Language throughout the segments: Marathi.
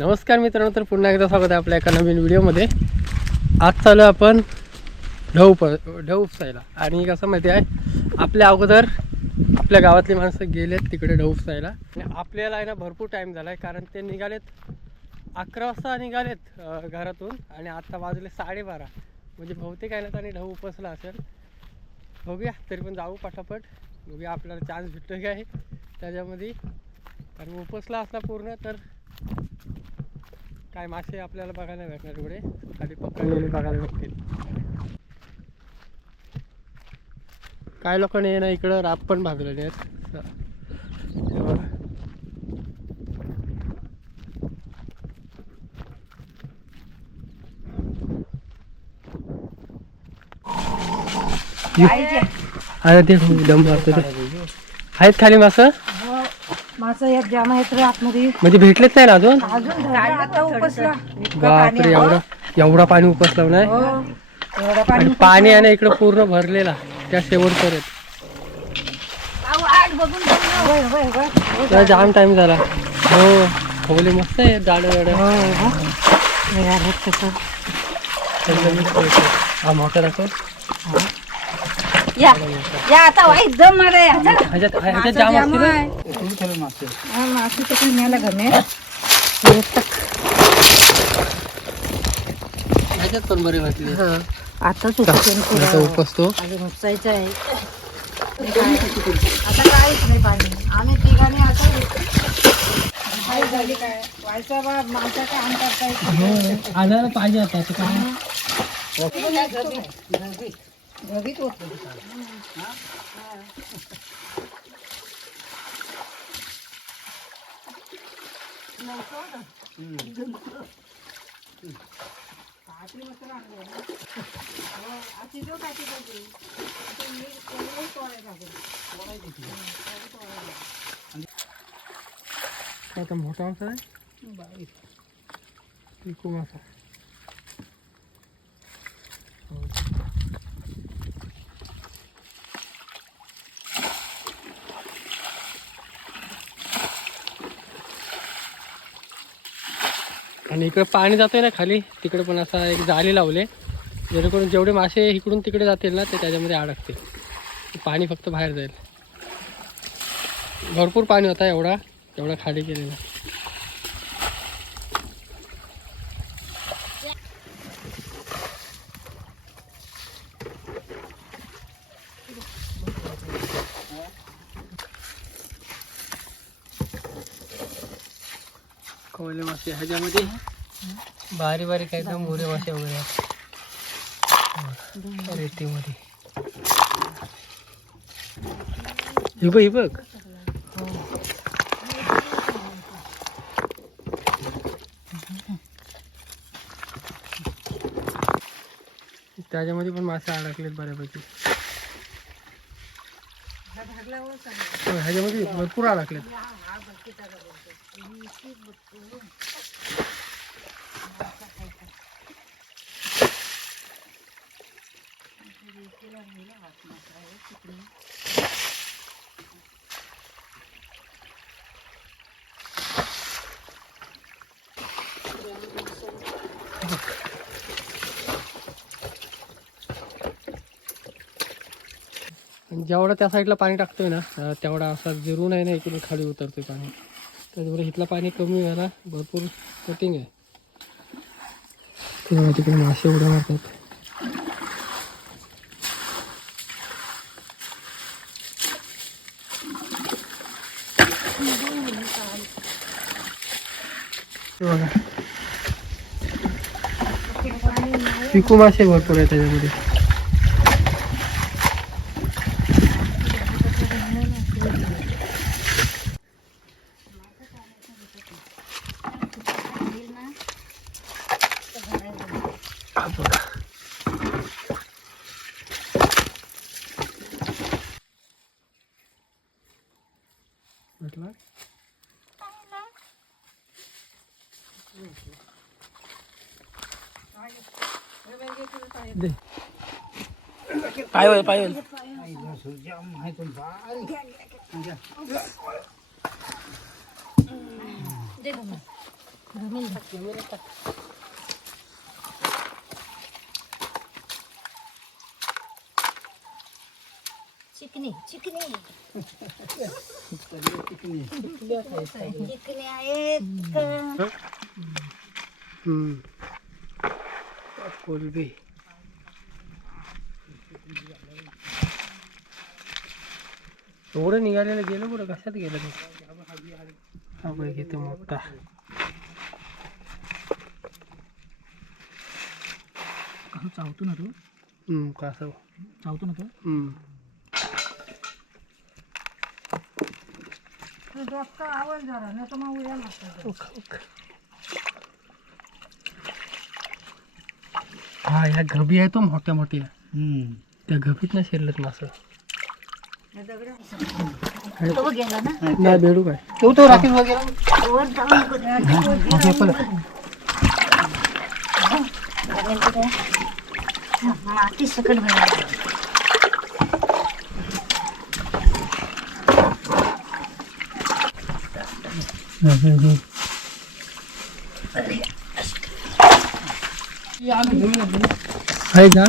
नमस्कार मित्रांनो तर पुन्हा एकदा स्वागत आहे आपल्या एका नवीन व्हिडिओमध्ये. आज चालू आहे आपण ढव प ढऊ उपसायला. आणि कसं माहिती आहे आपल्या अगोदर आपल्या गावातली माणसं गेलेत तिकडे ढव उपसायला. आणि आपल्याला आहे ना भरपूर टाईम झाला आहे कारण ते निघालेत अकरा वाजता निघालेत घरातून. आणि आत्ता वाजले साडेबारा. म्हणजे बहुतेक आहे ना त्याने ढव उपसला असेल. बघूया तरी पण जाऊ पटापट. बघूया आपल्याला चान्स भेटतो काय त्याच्यामध्ये कारण उपसला असला पूर्ण तर काय मासे आपल्याला बघायला भेटणार एवढे? खाली पकडलेले बघायला भेटतील. काय लोकांनी ना इकडं राप पण भाजलेले आहेत. बघा. अरे ते दम मारतो ते आहेत खाली मासं? जाम आतमध्ये. म्हणजे भेटलेच नाही ना अजून? अजून धरलं आता उपसला. बापरे एवढा एवढा पाणी उपसला नाही? हो एवढं पाणी आणि पाणी आहे ना इकडं पूर्ण भरलेला. त्या शेवट करत होय, होय, होय. जाम टाइम झाला. हो खवले मस्त आहे जाड जाड हो, हो. तसं. हा मोठा दाखव. या या आता वाईट दम मारे ह्याच्यात ह्याच्यात जाम असते ना मासे तर काही न्यायला गमे ह्याच्यात पण बरे वाटले आताच ह्याचा उपसतो अजून उपसायचं आहे आता काहीच नाही पाणी आम्ही तिघांनी आता काय झाली काय व्हायचं बा माणसा काय पाहिजे आता आता काय घरीच होत काय तर मोठा मासा आहे? पिकू मासा आणि इकडं पाणी जाते ना खाली. तिकडे पण असा एक जाळी लावले. जेणेकरून जेवढे मासे इकडून तिकडे जातील ना ते त्याच्यामध्ये अडकतील. पाणी फक्त बाहेर जाईल. भरपूर पाणी होता एवढा एवढा खाली गेलेला कवले मासे ह्याच्यामध्ये बारी बारीक एकदम मोरे मासे वगैरे. रेतीमध्ये. हे बघ हे बघ. त्याच्यामध्ये पण मासे अडकलेत बऱ्यापैकी. ह्याच्यामध्ये भरपूर अडकलेत you. जेवढा त्या साईडला पाणी टाकतोय ना तेवढा असा जिरून आहे ना इकडून खाली उतरतोय पाणी. त्याच्यामुळे इथलं पाणी कमी व्हायला भरपूर कटिंग आहे. तेव्हा तिकडे मासे उड्या मारतात. बघा. पिकू मासे भरपूर आहे त्याच्यामध्ये. हा बघा भेटला दे पाय पाय चिकनी चिकनी. चिकनी आहेत. कोलबी. एवढं निघालेलं गेलं कुठं? कशात गेलं ते? हा बघ इथं मोठा. चावतो ना तो? हम्म, कासव. चावतो ना तो? हम्म. तू डोकं आवड जरा नाही तर मग उद्या लागतं ओक, ओक. हा ह्या घबी आहे तो मोठ्या मोठ्या त्या घबीत ना शिरलत मासं तो गेला ना नाही बेडू काय तो तो राकेश वगैरे वर जाऊन माती सकट आहे का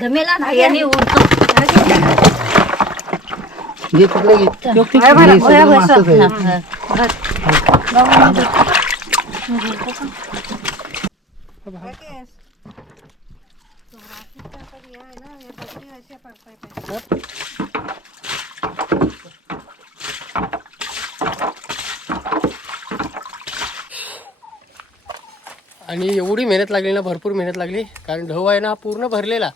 गमेला ना याने उडतो घे तिकडे घे आहे बरं, हे सगळं आहे बरं, मासंच आहे. हा, हा. आणि एवढी मेहनत लागली ना भरपूर मेहनत लागली. कारण ढव आहे ना हा पूर्ण भरलेला.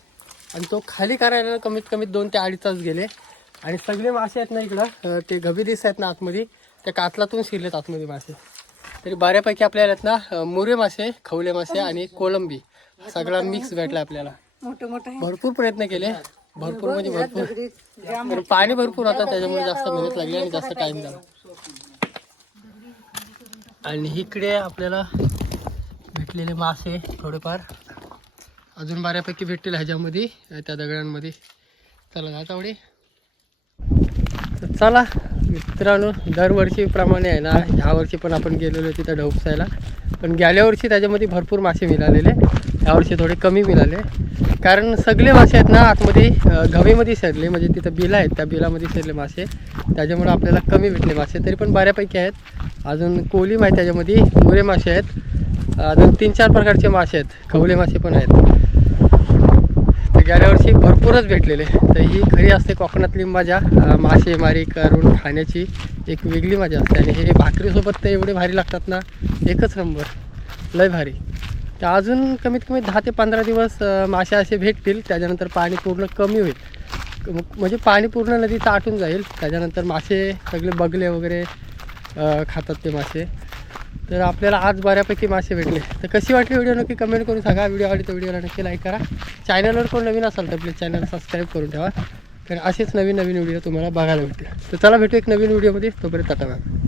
आणि तो खाली करायला ना कमीत कमी दोन ते अडीच तास गेले. आणि सगळे मासे आहेत ना इकडं ते गभी आहेत ना आतमध्ये. त्या कातलातून शिरलेत आतमध्ये मासे. तरी बऱ्यापैकी आपल्याला आहेत ना मुरे मासे खवले मासे आणि कोलंबी सगळा मिक्स भेटला आपल्याला. मोठं मोठं भरपूर प्रयत्न केले. भरपूर म्हणजे भरपूर. पण पाणी भरपूर होतं त्याच्यामुळे जास्त मेहनत लागली आणि जास्त टाइम झाला. आणि इकडे आपल्याला भेटलेले मासे थोडेफार. अजून बऱ्यापैकी भेटतील ह्याच्यामध्ये अं, त्या दगडांमध्ये. चला जाता आवडी. तर चला मित्रांनो दरवर्षीप्रमाणे आहे ना ह्या वर्षी पण आपण गेलेलो तिथं ढोपसायला पण गेल्या वर्षी त्याच्यामध्ये भरपूर मासे मिळालेले. यावर्षी थोडे कमी मिळाले कारण सगळे मासे आहेत ना आतमध्ये घवेमध्ये सरले म्हणजे तिथं बिला आहेत त्या बिलामध्ये सरले मासे. त्याच्यामुळे आपल्याला कमी भेटले मासे. तरी पण बऱ्यापैकी आहेत. अजून कोलीम आहे त्याच्यामध्ये मुरे मासे आहेत. अजून तीन चार प्रकारचे मासे आहेत. खवले मासे पण आहेत. तर गेल्या वर्षी भरपूरच भेटलेले. तर ही खरी असते कोकणातली मजा. मासेमारी करून खाण्याची एक वेगळी मजा असते. आणि हे भाकरीसोबत तर एवढे भारी लागतात ना एकच नंबर. लय भारी. तर अजून कमीत कमी दहा ते पंधरा दिवस मासे असे भेटतील. त्याच्यानंतर पाणी पूर्ण कमी होईल. म्हणजे पाणी पूर्ण नदीचं आटून जाईल. त्याच्यानंतर मासे सगळे बगले वगैरे खातात ते मासे. तर आपल्याला आज बऱ्यापैकी मासे भेटले. तर कशी वाटली व्हिडिओ नक्की कमेंट करून सांगा. व्हिडिओ आवडली तर व्हिडिओला नक्की लाईक करा. चॅनलवर कोण नवीन असाल तर प्लीज चॅनल सबस्क्राईब करून ठेवा. कारण असेच नवीन नवीन व्हिडिओ तुम्हाला बघायला भेटतील. तर चला भेटू एक नवीन व्हिडिओमध्ये. तोपर्यंत टाटा मॅम.